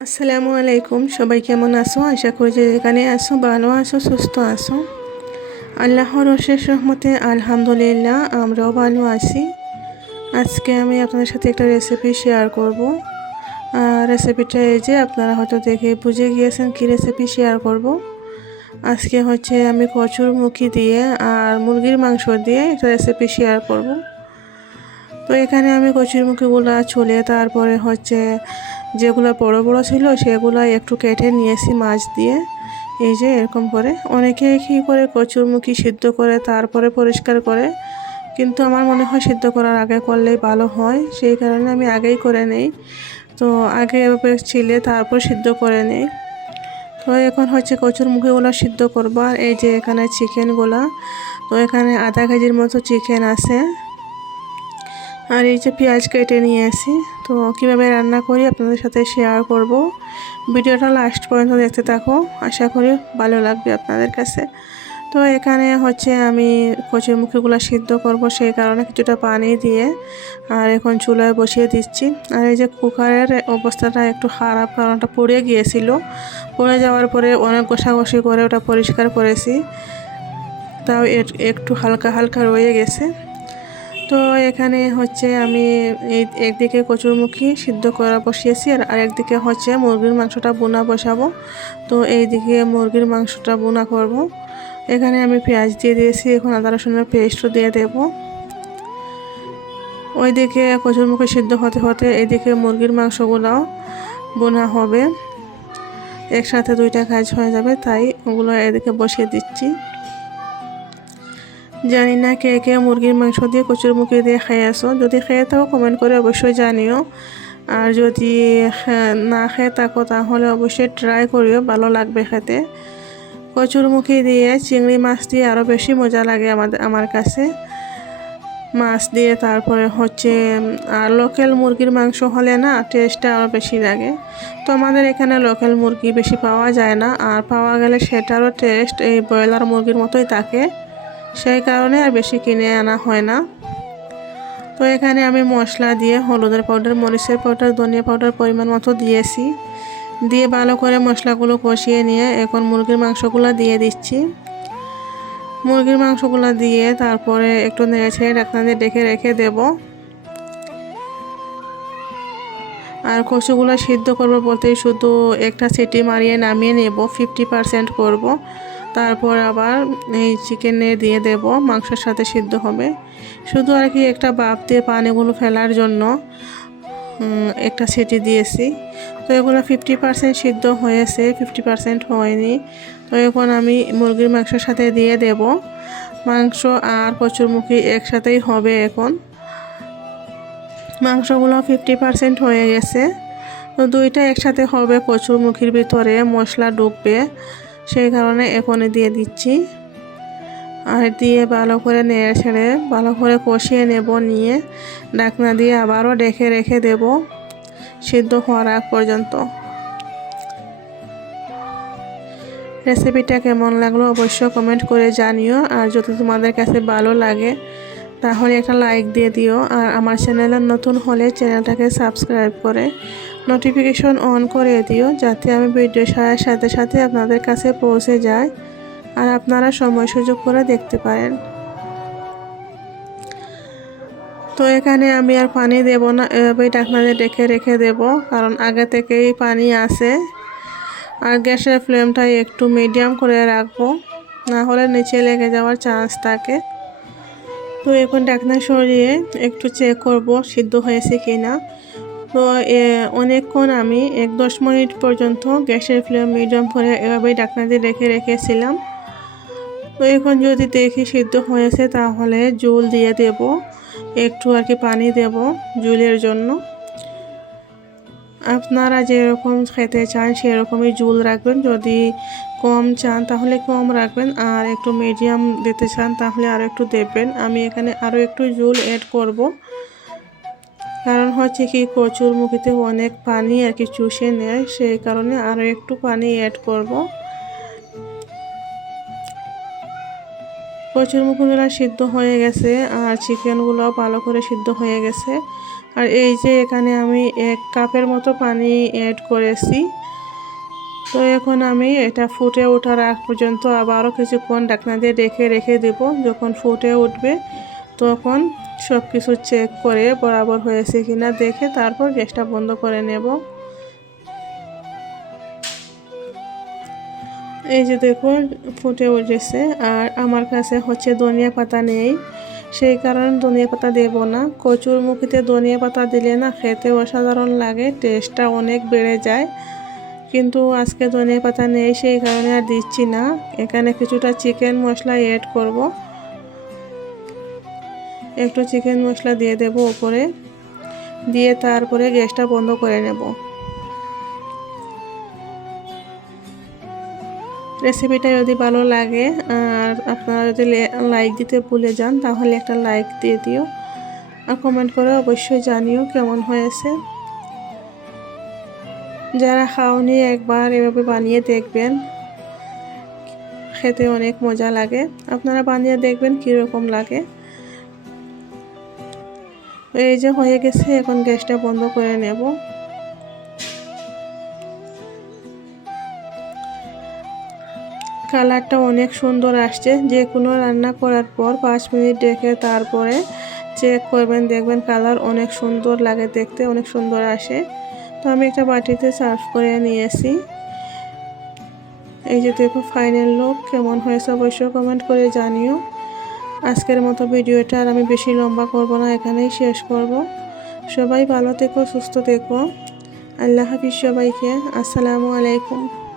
আসসালামু আলাইকুম, সবাই কেমন আছো? আশা করি যে যেখানে আসো ভালো আছো, সুস্থ আছো। আল্লাহর অশেষ রহমতে আলহামদুলিল্লাহ, আমরাও ভালো আছি। আজকে আমি আপনাদের সাথে একটা রেসিপি শেয়ার করব। রেসিপিটা এই যে, আপনারা হয়তো দেখে বুঝে গিয়েছেন কী রেসিপি শেয়ার করব। আজকে হচ্ছে আমি কচুর মুখি দিয়ে আর মুরগির মাংস দিয়ে একটা রেসিপি শেয়ার করব। তো এখানে আমি কচুর মুখিগুলো ছুলে তারপরে হচ্ছে যেগুলো বড় বড় ছিল সেগুলো একটু কেটে নিয়েছি মাছ দিয়ে এই যে এরকম করে। অনেকে কী করে কচুরমুখী সিদ্ধ করে তারপরে পরিষ্কার করে, কিন্তু আমার মনে হয় সিদ্ধ করার আগে করলেই ভালো হয়। সেই কারণে আমি আগেই করে নেই। তো আগে এভাবে ছিলে তারপর সিদ্ধ করে নেই। তো এখন হচ্ছে কচুর মুখিগুলো সিদ্ধ করব। আর এই যে এখানে চিকেনগুলো, তো এখানে আধা কেজির মতো চিকেন আছে। আর এই যে পেঁয়াজ কেটে নিয়ে আসি। তো কীভাবে রান্না করি আপনাদের সাথে শেয়ার করব। ভিডিওটা লাস্ট পর্যন্ত দেখতে থাকো। আশা করি ভালো লাগবে আপনাদের কাছে। তো এখানে হচ্ছে আমি কচুর মুখিগুলো সিদ্ধ করব সেই কারণে কিছুটা পানি দিয়ে আর এখন চুলায় বসিয়ে দিচ্ছি। আর এই যে কুকারের অবস্থাটা একটু খারাপ কারণ ওটা পড়ে গিয়েছিল। পড়ে যাওয়ার পরে অনেক ঘষাঘষি করে ওটা পরিষ্কার করেছি। তাও একটু হালকা হালকা রয়ে গেছে। তো এখানে হচ্ছে আমি এই একদিকে কচুরমুখী সিদ্ধ করা বসিয়েছি আর আরেকদিকে হচ্ছে মুরগির মাংসটা বোনা বসাবো। তো এই দিকে মুরগির মাংসটা বোনা করব। এখানে আমি পেঁয়াজ দিয়ে দিয়েছি, এখন আদা রসুনের পেস্টও দিয়ে দেব। ওইদিকে কচুরমুখী সিদ্ধ হতে হতে এইদিকে মুরগির মাংসগুলোও বোনা হবে। একসাথে দুইটা কাজ হয়ে যাবে, তাই ওগুলো এদিকে বসিয়ে দিচ্ছি। জানি না কে কে মুরগির মাংস দিয়ে কচুর মুখি দিয়ে খেয়ে আসো যদি খেয়ে থাকো কমেন্ট করে অবশ্যই জানিও। আর যদি না খেয়ে থাকো, তাহলে অবশ্যই ট্রাই করিও, ভালো লাগবে খেতে। কচুরমুখী দিয়ে চিংড়ি মাছ দিয়ে আরও বেশি মজা লাগে আমাদের আমার কাছে। মাছ দিয়ে তারপরে হচ্ছে আর লোকাল মুরগির মাংস হলে না টেস্টটা আরও বেশি লাগে। তো আমাদের এখানে লোকাল মুরগি বেশি পাওয়া যায় না, আর পাওয়া গেলে সেটারও টেস্ট এই ব্রয়লার মুরগির মতোই থাকে। সেই কারণে আর বেশি কিনে আনা হয় না। তো এখানে আমি মশলা দিয়ে হলুদের পাউডার মরিচের পাউডার ধনিয়া পাউডার পরিমাণ মতো দিয়েছি। দিয়ে ভালো করে মশলাগুলো কষিয়ে নিয়ে এখন মুরগির মাংসগুলো দিয়ে দিচ্ছি। মুরগির মাংসগুলো দিয়ে তারপরে একটু নেড়ে ছেড়ে দিয়ে ডেকে রেখে দেব। আর কচুগুলো সিদ্ধ করব বলতেই শুধু একটা সিটি মারিয়ে নামিয়ে নেব ফিফটি পারসেন্ট করব। তারপর আবার এই চিকেনে দিয়ে দেব, মাংসের সাথে সিদ্ধ হবে। শুধু আর কি একটা বাপ দিয়ে পানিগুলো ফেলার জন্য একটা সিটি দিয়েছি। তো এগুলো ফিফটি পারসেন্ট সিদ্ধ হয়েছে ফিফটি পারসেন্ট হয়নি। তো এখন আমি মুরগির মাংসের সাথে দিয়ে দেব। মাংস আর কচুরমুখী একসাথেই হবে এখন। মাংসগুলো ফিফটি পারসেন্ট হয়ে গেছে। তো দুইটা একসাথে হবে কচুরমুখীর ভিতরে, মশলা ডুববে সেই কারণে এখানে দিয়ে দিচ্ছি। আর দিয়ে ভালো করে নেড়ে ছেড়ে, ভালো করে কষিয়ে নেব, নিয়ে ডাকনা দিয়ে আবারও ডেকে রেখে দেব সিদ্ধ হওয়ার আগ পর্যন্ত। রেসিপিটা কেমন লাগল অবশ্যই কমেন্ট করে জানিও। আর যদি তোমাদের কাছে ভালো লাগে, তাহলে একটা লাইক দিয়ে দিও। আর আমার চ্যানেলের নতুন হলে চ্যানেলটাকে সাবস্ক্রাইব করে নোটিফিকেশন অন করে দিও, যাতে আমি ভিডিও সারার সাথে সাথে আপনাদের কাছে পৌঁছে যায় আর আপনারা সময় সুযোগ করে দেখতে পারেন। তো এখানে আমি আর পানি দেব না, এভাবেই ডাকনাতে ডেকে রেখে দেব, কারণ আগে থেকেই পানি আছে। আর গ্যাসের ফ্লেমটা একটু মিডিয়াম করে রাখব, না হলে নিচে লেগে যাওয়ার চান্স থাকে। তো এখন ডাকনা সরিয়ে একটু চেক করব, সিদ্ধ হয়েছে কি না তো অনেকক্ষণ আমি এক দশ মিনিট পর্যন্ত গ্যাসের ফ্লেম মিডিয়াম করে এভাবেই ডাকনা দিয়ে রেখে রেখেছিলাম। তো, এখন যদি দেখি সিদ্ধ হয়েছে তাহলে জল দিয়ে দেব, একটু আর কি পানি দেব জুলের জন্য। আপনারা যেরকম খেতে চান সেরকমই জুল রাখবেন, যদি কম চান তাহলে কম রাখবেন, আর একটু মিডিয়াম দিতে চান তাহলে আরও একটু দেবেন। আমি এখানে আরও একটু জুল অ্যাড করব। হচ্ছে কি কচুর মুখিতে অনেক পানি আর কি চুষে নেয়, সেই কারণে আরও একটু পানি অ্যাড করব। কচুর মুখগুলো সিদ্ধ হয়ে গেছে আর চিকেনগুলো ভালো করে সিদ্ধ হয়ে গেছে। আর এই যে এখানে আমি এক কাপের মতো পানি অ্যাড করেছি। তো এখন আমি এটা ফুটে ওঠার আগ পর্যন্ত আবারও কিছুক্ষণ ঢাকনা দিয়ে রেখে রেখে দেব। যখন ফুটে উঠবে তখন সব কিছু চেক করে বরাবর হয়েছে কিনা দেখে তারপর গ্যাসটা বন্ধ করে নেব। এই যে দেখুন, ফুটে উঠেছে। আর আমার কাছে হচ্ছে ধনিয়া পাতা নেই। সেই কারণে ধনিয়া পাতা দেব না। কচুর মুখিতে ধনিয়া পাতা দিলে না খেতে অসাধারণ লাগে টেস্টটা অনেক বেড়ে যায়। কিন্তু আজকে ধনিয়া পাতা নেই, সেই কারণে আর দিচ্ছি না। এখানে কিছুটা চিকেন মশলা অ্যাড করব। একটু চিকেন মশলা দিয়ে দেব ওপরে। দিয়ে তারপরে গ্যাসটা বন্ধ করে নেব। রেসিপিটা যদি ভালো লাগে, আর আপনারা যদি লাইক দিতে ভুলে যান, তাহলে একটা লাইক দিয়ে দিও। আর কমেন্ট করে অবশ্যই জানিও কেমন হয়েছে। যারা খাওনি একবার এভাবে বানিয়ে দেখবেন, খেতে অনেক মজা লাগে। আপনারা বানিয়ে দেখবেন কীরকম লাগে। এই যে হয়ে গেছে, এখন গ্যাসটা বন্ধ করে নেব। কালারটা অনেক সুন্দর আসছে, যে কোনো রান্না করার পর পাঁচ মিনিট রেখে তারপরে চেক করবেন, দেখবেন কালার অনেক সুন্দর লাগে দেখতে, অনেক সুন্দর আসে। তো আমি একটা বাটিতে সার্ভ করে নিয়েছি। এই যে দেখো, ফাইনাল লুক, কেমন হয়েছে অবশ্যই কমেন্ট করে জানিও। আজকের মতো ভিডিওটা আর আমি বেশি লম্বা করব না, এখানেই শেষ করব। সবাই ভালো থেকো, সুস্থ থেকো। আল্লাহ হাফিজ সবাইকে। আসসালামু আলাইকুম।